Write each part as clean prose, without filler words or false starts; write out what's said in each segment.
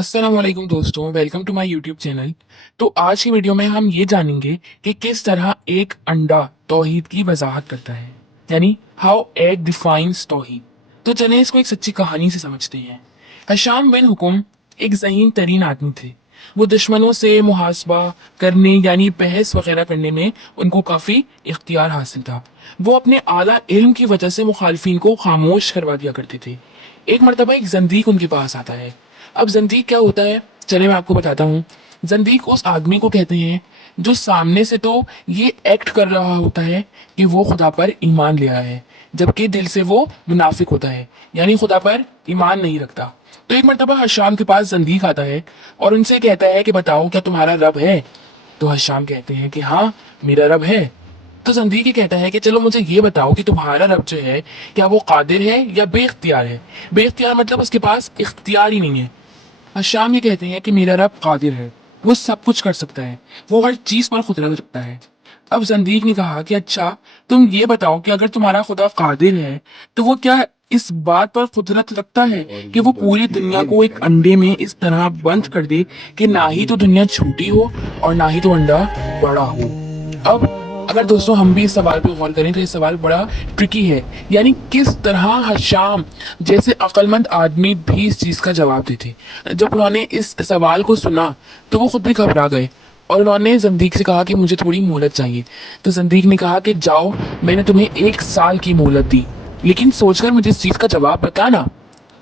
अस्सलाम वालेकुम दोस्तों, welcome to my YouTube channel. तो आज की वीडियो में हम ये जानेंगे कि किस तरह एक अंडा तौहीद की वजाहत करता है, यानी हाउ एग डिफाइंस तौहीद। तो चलें इसको एक सच्ची कहानी से समझते हैं। हशाम बिन हुकुम एक ज़हीन तरीन आदमी थे। वो दुश्मनों से मुहासबा करने यानी बहस वगैरह करने में उनको काफ़ी इख्तियार हासिल था। वो अपने आला इल्म की वजह से मुखालफिन को खामोश करवा दिया करते थे। एक मरतबा एक जंदीक उनके पास आता है। अब जंदीक क्या होता है, चलिए मैं आपको बताता हूँ। जंदीक उस आदमी को कहते हैं जो सामने से तो ये एक्ट कर रहा होता है कि वो खुदा पर ईमान ले आया है, जबकि दिल से वो मुनाफिक होता है, यानी खुदा पर ईमान नहीं रखता। तो एक मरतबा हशाम के पास जंदीक आता है और उनसे कहता है कि बताओ क्या तुम्हारा रब है। तो हशाम कहते हैं कि हाँ, मेरा रब है। तो जंदीक ही कहता है कि चलो मुझे ये बताओ कि तुम्हारा रब जो है क्या वो कादिर है या बेख्तियार है। बेख्तियार मतलब उसके पास इख्तियार ही नहीं है। हशाम ये कहते हैं कि मेरा रब कादिर है, वो सब कुछ कर सकता है, वो हर चीज पर कुदरत रखता है। अब जंदीक ने कहा कि अच्छा, तुम ये बताओ कि अगर तुम्हारा खुदा कादिर है तो वो क्या इस बात पर कुदरत रखता है कि वो पूरी दुनिया को एक अंडे में इस तरह बंद कर दे कि ना ही तो दुनिया छोटी हो और ना ही तो अंडा बड़ा हो। अब अगर दोस्तों हम भी इस सवाल पे गौर करें तो ये सवाल बड़ा ट्रिकी है, यानी किस तरह हशाम जैसे अक्लमंद आदमी भी इस चीज का जवाब देते। जब उन्होंने इस सवाल को सुना तो वो खुद भी घबरा गए और उन्होंने जंदीक से कहा कि मुझे थोड़ी मोहलत चाहिए। तो जंदीक ने कहा कि जाओ, मैंने तुम्हें 1 साल की मोहलत दी, लेकिन सोचकर मुझे इस चीज का जवाब बताना।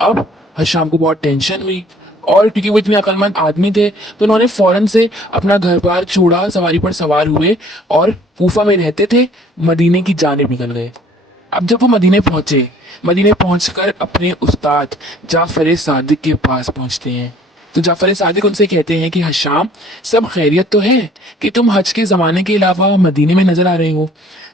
अब हशाम को बहुत टेंशन हुई, और क्योंकि वो इतने अक्लमंद आदमी थे तो उन्होंने फौरन से अपना घर बार छोड़ा, सवारी पर सवार हुए और कूफा में रहते थे, मदीने की जानिब निकल गए। अब जब वो मदीने पहुंचे, मदीने पहुंचकर अपने उस्ताद जाफर सादिक के पास पहुंचते हैं। तो जाफर सादिक उनसे कहते हैं कि हशाम, सब खैरियत तो है कि तुम हज के ज़माने के अलावा मदीने में नज़र आ रहे हो।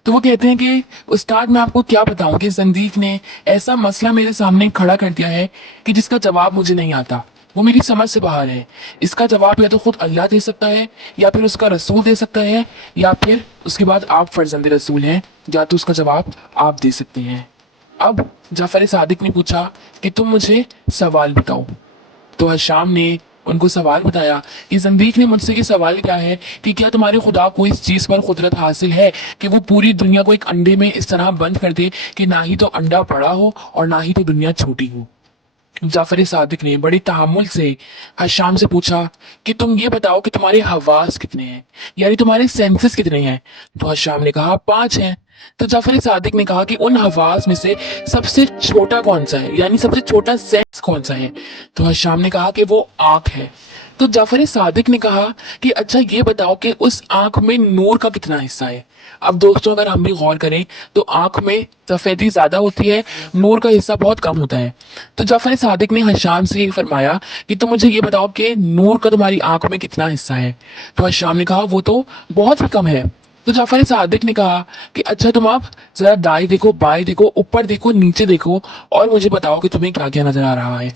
तो वो कहते हैं कि उस्ताद, मैं आपको क्या बताऊं कि जंदीक ने ऐसा मसला मेरे सामने खड़ा कर दिया है कि जिसका जवाब मुझे नहीं आता, वो मेरी समझ से बाहर है। इसका जवाब या तो खुद अल्लाह दे सकता है, या फिर उसका रसूल दे सकता है, या फिर उसके बाद आप फर्जंद रसूल हैं, या तो उसका जवाब आप दे सकते हैं। अब जाफर सादिक ने पूछा कि तुम मुझे सवाल बताओ। तो हशाम ने उनको सवाल बताया कि जंदीक ने मुझसे ये सवाल किया है कि क्या तुम्हारे खुदा को इस चीज़ पर कुदरत हासिल है कि वो पूरी दुनिया को एक अंडे में इस तरह बंद कर दे कि ना ही तो अंडा बड़ा हो और ना ही तो दुनिया छोटी हो। जाफर सादिक ने बड़ी तहम्मुल से हशाम से पूछा कि तुम ये बताओ कि तुम्हारे हवास कितने हैं, यानी तुम्हारे सेंसेस कितने हैं। तो हशाम ने कहा 5 हैं। तो जाफर सादिक ने कहा कि उन हवास में से सबसे छोटा कौन सा है, यानी सबसे छोटा सेंस कौन सा है। तो हशाम ने कहा कि वो आंख है। तो जाफर सादिक ने कहा कि अच्छा, ये बताओ कि उस आंख में नूर का कितना हिस्सा है। अब दोस्तों अगर हम भी गौर करें तो आंख में सफेदी ज्यादा होती है, नूर का हिस्सा बहुत कम होता है। तो जाफर सादिक ने हशाम से ये फरमाया कि तुम मुझे ये बताओ कि नूर का तुम्हारी आंख में कितना हिस्सा है। तो हशाम ने कहा वो तो बहुत ही कम है। तो जाफर सादिक ने कहा कि अच्छा, तुम आप जरा दाएं देखो, बाएं देखो, ऊपर देखो, नीचे देखो, और मुझे बताओ कि तुम्हें क्या क्या नजर आ रहा है।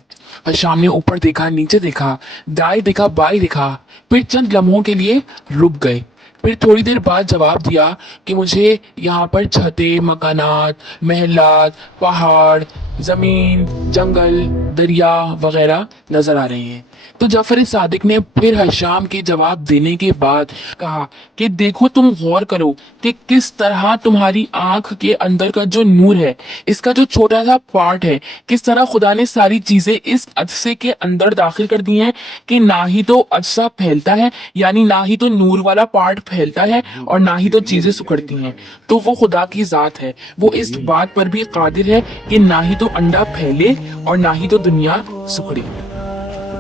हशाम ने ऊपर देखा, नीचे देखा, दाएं देखा, बाएं देखा, फिर चंद लम्हों के लिए रुक गए। फिर थोड़ी देर बाद जवाब दिया कि मुझे यहाँ पर छतें, मकानात, महलात, पहाड़, जमीन, जंगल, दरिया वगैरह नजर आ रहे हैं। तो जाफर सादिक ने फिर हशाम के जवाब देने के बाद कहा कि देखो, तुम गौर करो कि किस तरह तुम्हारी आंख के अंदर का जो नूर है, इसका जो छोटा सा पार्ट है, किस तरह खुदा ने सारी चीजें इस अजसे के अंदर दाखिल कर दी हैं कि ना ही तो अजसा फैलता है, यानी ना ही तो नूर वाला पार्ट फैलता है, और ना ही तो चीजें सिकुड़ती हैं। तो वो खुदा की जात है, वो इस बात पर भी कादिर है कि ना ही तो अंडा फैले और ना ही तो दुनिया सिकुड़े।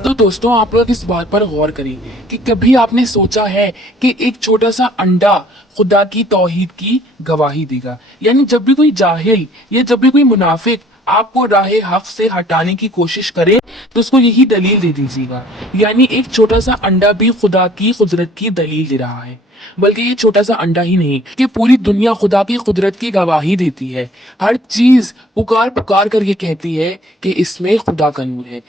तो दोस्तों आप लोग इस बात पर गौर करें कि कभी आपने सोचा है कि एक छोटा सा अंडा खुदा की तौहीद की गवाही देगा। यानी जब भी कोई जाहिल या जब भी कोई मुनाफिक आपको राहे हक से हटाने की कोशिश करे तो उसको यही दलील दे दीजिएगा, यानी एक छोटा सा अंडा भी खुदा की कुदरत की दलील दे रहा है। बल्कि ये छोटा सा अंडा ही नहीं कि पूरी दुनिया खुदा की कुदरत की गवाही देती है। हर चीज पुकार पुकार कर ये कहती है कि इसमें खुदा का नूर है।